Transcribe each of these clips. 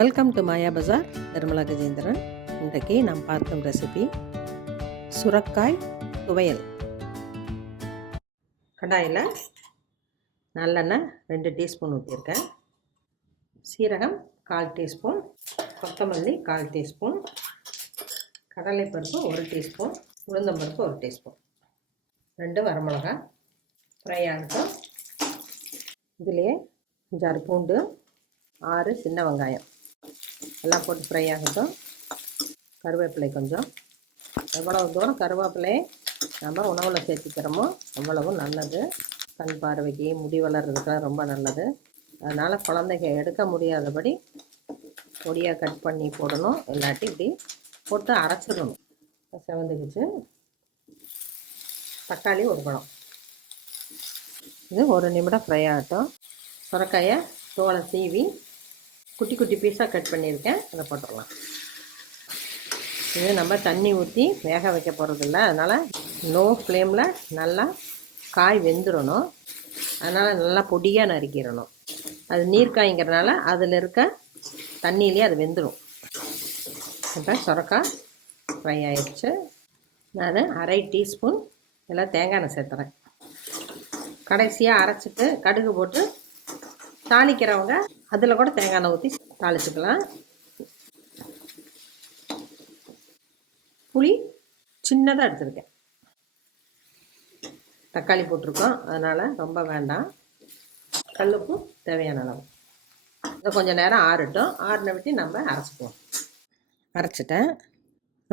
Welcome to மாயா பஜார். நிர்மலா கஜேந்திரன். இன்றைக்கு நாம் பார்க்கும் ரெசிபி சுரக்காய் துவையல். கடாயில் நல்லெண்ணெய் 2 டீஸ்பூன் ஊற்றிருக்கேன். சீரகம் 1/4 டீஸ்பூன், கொத்தமல்லி 1/4 டீஸ்பூன், கடலைப்பருப்பு 1 டீஸ்பூன், உளுந்தம்பருப்பு 1 டீஸ்பூன், 2 வரமிளகாய் ஃப்ரை ஆகட்டும். இதுலேயே 5-6 பூண்டு, 6 சின்ன வெங்காயம் எல்லாம் போட்டு ஃப்ரை ஆகட்டும். கருவேப்பிலை கொஞ்சம். எவ்வளவு தூரம் கருவேப்பிலையை நம்ம உணவில் சேர்த்துக்கிறோமோ அவ்வளவு நல்லது. கண் பார்வைக்கு, முடி வளர்கிறதுக்கெல்லாம் ரொம்ப நல்லது. அதனால் குழந்தைங்க எடுக்க முடியாதபடி பொடியாக கட் பண்ணி போடணும். இல்லாட்டி இப்படி போட்டு அரைச்சிடணும். செவந்துக்குச்சு. தக்காளி 1 பழம். இது 1 நிமிடம் ஃப்ரை ஆகட்டும். சுரக்காயை தோலை சீவி குட்டி குட்டி பீஸாக கட் பண்ணியிருக்கேன். அதை போட்டுடலாம். இது நம்ம தண்ணி ஊற்றி வேக வைக்க போகிறதில்ல. அதனால் லோ ஃப்ளேமில் நல்லா காய் வெந்துடணும். அதனால் நல்லா பொடியாக நறுக்கிடணும். அது நீர்க்காய்ங்கிறதுனால அதில் இருக்க தண்ணியிலே அது வெந்துடும். இப்போ சுரக்காய் ஃப்ரை ஆயிடுச்சு. நான் 1/2 டீஸ்பூன் எல்லாம் தேங்காய் எண்ணெய் சேர்த்துறேன். கடைசியாக அரைச்சிட்டு கடுகு போட்டு தாளிக்கிறவங்க அதில் கூட தேங்காய் எண்ணெய் ஊற்றி தாளிச்சுக்கலாம். புளி சின்னதாக எடுத்துருக்கேன். தக்காளி போட்டிருக்கோம், அதனால் ரொம்ப வேண்டாம். கல்லுப்பு தேவையான அளவு. இதை கொஞ்சம் நேரம் ஆறட்டும். ஆறின விட்டு நம்ம அரைச்சிக்குவோம். அரைச்சிட்டேன்.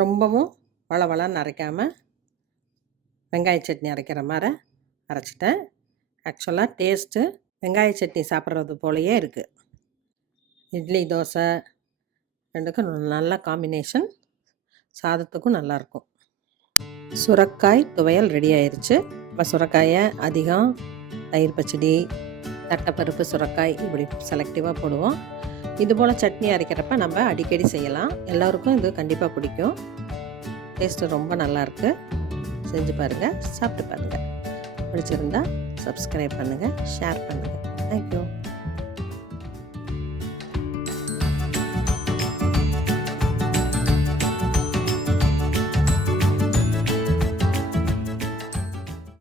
ரொம்பவும் வளவளன்னு அரைக்காமல் வெங்காய சட்னி அரைக்கிற மாதிரி அரைச்சிட்டேன். ஆக்சுவலாக டேஸ்ட்டு வெங்காய சட்னி சாப்பிட்றது போலையே இருக்குது. இட்லி, தோசை ரெண்டுக்கும் நல்ல காம்பினேஷன். சாதத்துக்கும் நல்லாயிருக்கும். சுரக்காய் துவையல் ரெடி ஆயிடுச்சு. இப்போ சுரக்காயை அதிகம் தயிர் பச்சடி, தட்டைப்பருப்பு, சுரக்காய் இப்படி செலக்டிவாக போடுவோம். இதுபோல் சட்னி அரைக்கிறப்ப நம்ம அடிக்கடி செய்யலாம். எல்லோருக்கும் இது கண்டிப்பாக பிடிக்கும். டேஸ்ட்டு ரொம்ப நல்லாயிருக்கு. செஞ்சு பாருங்கள், சாப்பிட்டு பாருங்கள். பிடிச்சிருந்தா சப்ஸ்கிரைப் பண்ணுங்கள், ஷேர் பண்ணுங்கள். தேங்க்யூ.